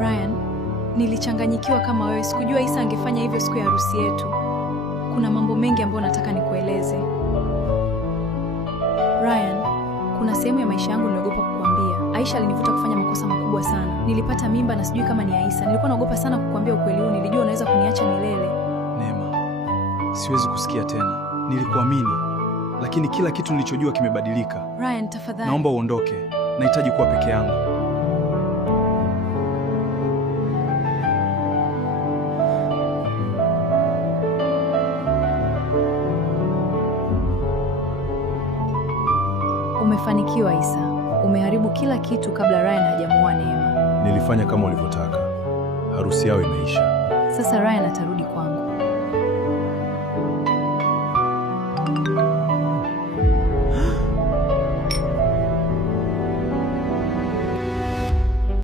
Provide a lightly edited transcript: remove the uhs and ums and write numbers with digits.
Ryan, nilichanganyikiwa kama wewe. Sikujua Isa angefanya hivyo siku ya harusi yetu. Kuna mambo mengi ambayo nataka nikueleze. Ryan, kuna sehemu ya maisha yangu niliogopa kukuambia. Aisha alinivuta kufanya makosa makubwa sana. Nilipata mimba na sijui kama ni Aisha. Nilikuwa naogopa sana kukuambia ukweli huu. Nilijua unaweza kuniacha milele. Neema, siwezi kusikia tena. Nilikuamini, lakini kila kitu nilichojua kimebadilika. Ryan, tafadhali. Naomba uondoke. Nahitaji kuwa peke yangu. Umefanikiwa Isa. Umeharibu kila kitu kabla Ryan hajamuoa Neema. Nilifanya kama ulivyotaka. Harusi yao imeisha. Sasa Ryan atarudi